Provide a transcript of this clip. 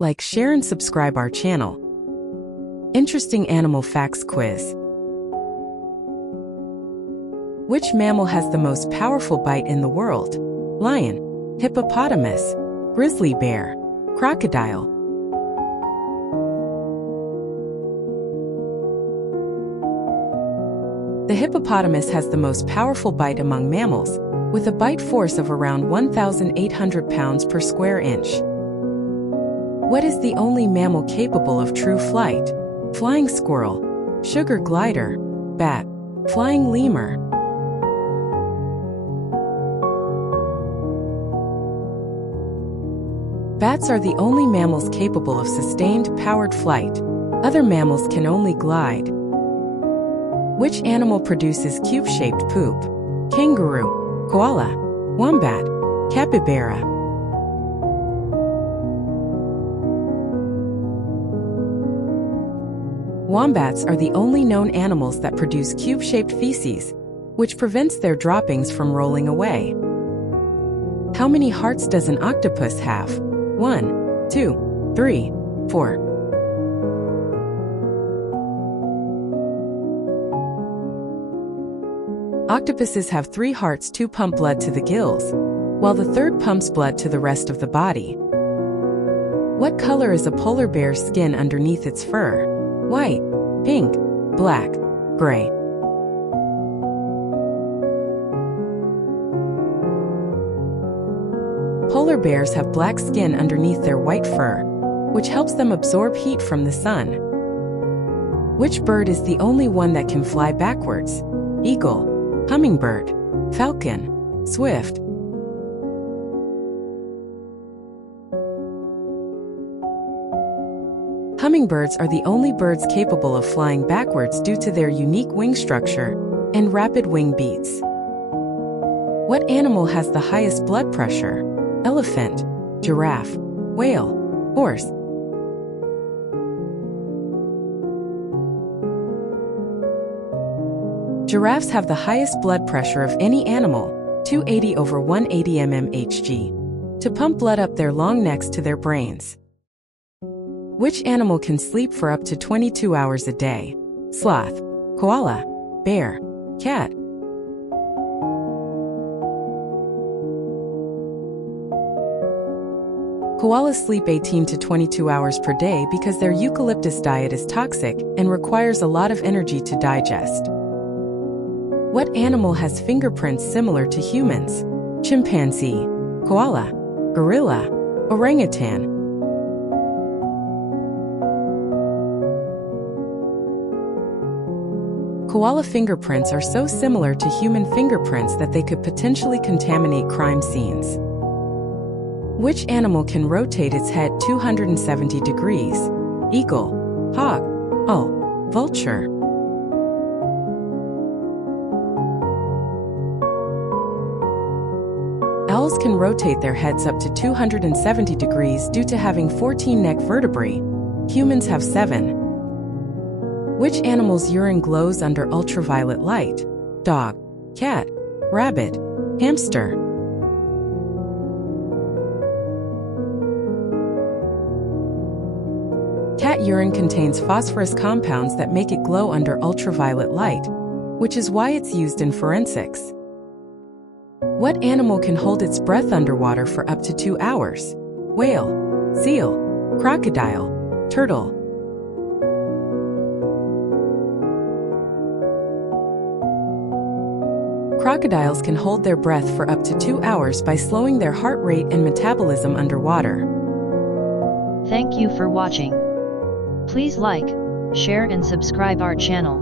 Like, share, and subscribe our channel. Interesting animal facts quiz. Which mammal has the most powerful bite in the world? Lion, hippopotamus, grizzly bear, crocodile. The hippopotamus has the most powerful bite among mammals, with a bite force of around 1,800 pounds per square inch. What is the only mammal capable of true flight? Flying squirrel, sugar glider, bat, flying lemur. Bats are the only mammals capable of sustained, powered flight. Other mammals can only glide. Which animal produces cube-shaped poop? Kangaroo, koala, wombat, capybara. Wombats are the only known animals that produce cube-shaped feces, which prevents their droppings from rolling away. How many hearts does an octopus have? 1, 2, 3, 4. Octopuses have 3 hearts to pump blood to the gills, while the third pumps blood to the rest of the body. What color is a polar bear's skin underneath its fur? White, pink, black, gray. Polar bears have black skin underneath their white fur, which helps them absorb heat from the sun. Which bird is the only one that can fly backwards? Eagle, hummingbird, falcon, swift. Hummingbirds are the only birds capable of flying backwards due to their unique wing structure and rapid wing beats. What animal has the highest blood pressure? Elephant, giraffe, whale, horse. Giraffes have the highest blood pressure of any animal, 280/180 mmHg, to pump blood up their long necks to their brains. Which animal can sleep for up to 22 hours a day? Sloth, koala, bear, cat. Koalas sleep 18 to 22 hours per day because their eucalyptus diet is toxic and requires a lot of energy to digest. What animal has fingerprints similar to humans? Chimpanzee, koala, gorilla, orangutan. Koala fingerprints are so similar to human fingerprints that they could potentially contaminate crime scenes. Which animal can rotate its head 270 degrees? Eagle, hawk, owl, vulture. Owls can rotate their heads up to 270 degrees due to having 14 neck vertebrae. Humans have 7. Which animal's urine glows under ultraviolet light? Dog, cat, rabbit, hamster. Cat urine contains phosphorus compounds that make it glow under ultraviolet light, which is why it's used in forensics. What animal can hold its breath underwater for up to 2 hours? Whale, seal, crocodile, turtle. Crocodiles can hold their breath for up to 2 hours by slowing their heart rate and metabolism underwater. Thank you for watching. Please like, share and subscribe our channel.